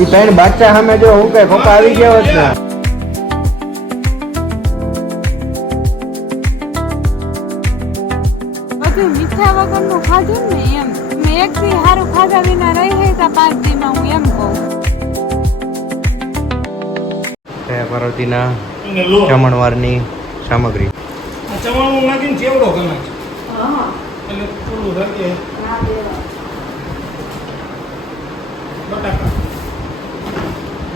ઈ ત્રણ બાચ્ચા સામે જો હું કઈ ખોખા આવી ગયો હોત ને. બધું મીઠા વગરનું ખાધું ને એમ. મેં એક થી સારું ખાધા વિના રહી તો પાંચ દીમાં હું એમ કહું. પાર્વતીના જમણવારની સામગ્રી. આ નાખીને ચેવડો કરી એટલે થોડું રાખીએ. બટાકા બરોબર અને આ બોલું કરતા હતા ઈ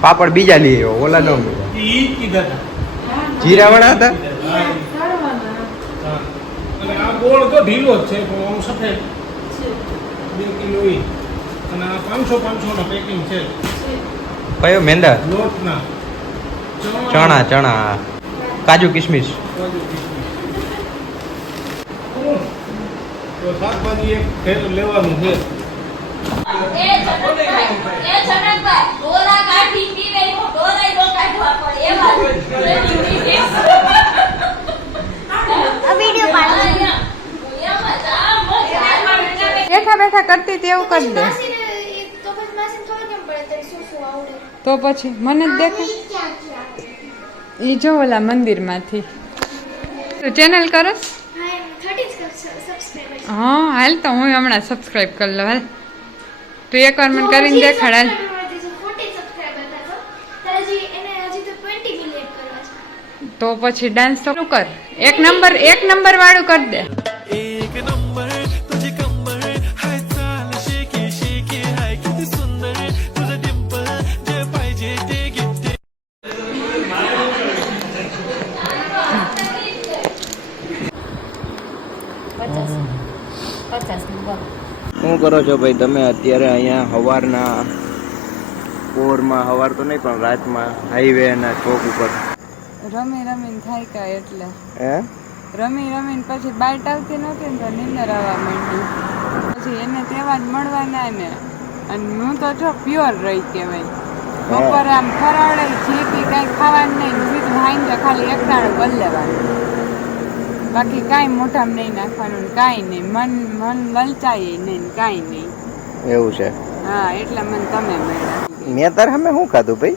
પાપડ બીજા લઈ આવ્યો ઓલા નો જીરા વાળા હતા. જીરાવાળા હતા? હા, ઈ. હા. અને આ ગોળ તો ઢીલો જ છે પણ આમ સફેદ. બે કિલો ઈ. અને આ પાંચસો પાંચસો ના પેકિંગ છે. કયો મેંદા? લોટના. ચણા ચણા. કાજુ કિશમિશ શાકભાજી એક લેવાનું છે. બેઠા બેઠા કરતી તેવું કરી દે. તો પછી મને જ દેખાય ઈ જો ઓલા મંદિરમાંથી. તું ચેનલ કરો? હા હાલ તો હું હમણાં સબસ્ક્રાઈબ કરી લઉં હાલ. તો એક વાર મને કરીને દેખાડ તો પછી ડાન્સ તો કર. એક નંબર એક નંબર વાળું કર દે. એક નંબર તુજી કમર હાય ચાલ શેકે શેકે સુંદર. તુજે ડિમ્પલ જે તે ગિફ્ટ શું કરો છો ભાઈ? તમે અત્યારે અહીંયા સવારના પોરમાં સવાર તો નહીં પણ રાતમાં હાઈવે ના ચોક ઉપર. રમી રમીન થાય થાયકા એટલે. હે? રમી રમીન પછી બાઈટ આવતી નથી ને તો નીંદર આવવા માંડી. પછી એને તેવા જ મળવાના ને. અને હું તો જો પ્યોર રહી કહેવાય. બપોરે આમ ફરાળે જે બી કાંઈ ખાવાનું નહીં સીધું હાઈને ખાલી એકટાણું બદલેવાનું બાકી કાંઈ મોઢામાં નહીં નાખવાનું કાંઈ નહીં. મન મન લલચાય નહીં કાંઈ નહીં. એવું છે. હા એટલે મને તમે મળ્યા. મેં તાર હમે શું ખાધું ભાઈ?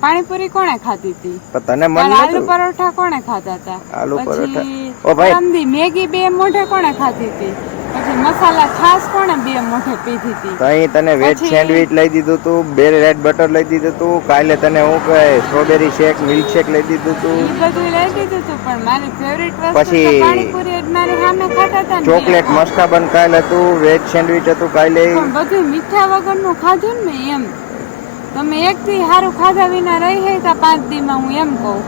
પાણીપુરી કોણે ખાધી હતી? તને મન આલુ પરોઠા કોણે ખાધા હતા? આલુ પરોઠા. પછી ઓ ભાઈ. મેગી બે મોઢે કોણે ખાધી હતી? પછી મસાલા છાશ પણ બે મોઢે પીધી હતી? તો અહીં તને વેજ સેન્ડવિચ લઈ દીધું તું બે રેડ બટર લઈ દીધું તું કાલે તને હું કહે સ્ટ્રોબેરી શેક મિલ્ક શેક લઈ દીધું એ તું બધું લઈ દીધું હતું પણ મારી ફેવરેટ વસ્તુ પછી પાણીપુરી મારી સામે ખાતા હતા ચોકલેટ મસ્કા બન કાલે હતું વેજ સેન્ડવિચ હતું કાલે. પણ બધું મીઠા વગરનું ખાધું ને એમ. તમે એક થી સારું ખાધા વિના રહી હોય તો પાંચ દીમાં હું એમ કહું.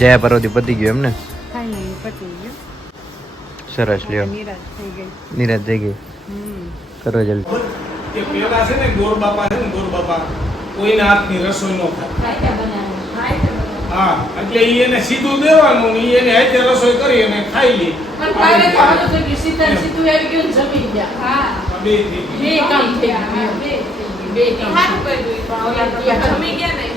જયા પર્વતી પતી ગયું એમને? કાંઈ નહીં પતી ગયું. સરસ લ્યો. નિરાશ થઈ ગઈ. કરો જલ્દી. કે પેલા છે ને ગોર બાપા છે ને ગોર બાપા કોઈના હાથની રસોઈ ન હા એટલે ઈ એને સીધું દેવાનું ને એને હાથે રસોઈ કરી અને ખાઈ લે. પણ તારે ખાવાનું તો કે સીધા સીધું આવી ગયું જમી ગયા. હા. બે થઈ ગયું. બે કામ થઈ ગયું બે કામ સારું કર્યું પણ. જમી ગયા ને.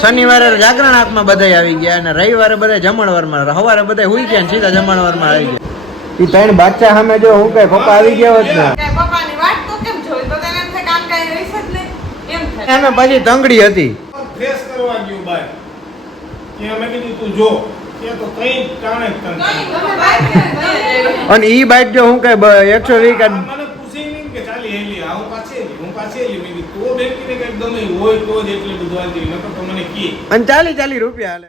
શનિવારે જાગરણ આંખમાં બધા આવી ગયા અને રવિવારે બધા જમણવારમાં સવારે બધા હુઈ ગયા સીધા સીધા જમણવારમાં આવી ગયા. એ ત્રણ બાદશાહ સામે જો હું કઈ પપ્પા આવી ગયા હોત ને? એમે પછી તંગડી હતી. ફ્રેશ કરવા ગયું બાય. મેં કીધું તું જો? અને ઈ બાઈક જો હું કઈ એકસો વીસ આ મને પૂછી નહીં કે ચાલી હેલી આ હું પાછી હેલી હું પાછી હેલી મેં કીધું તો બેંકીને કંઈક ગમે હોય તો જ એટલી બધું આવી નકર તો કી. અને ચાલી ચાલી રૂપિયા હાલે.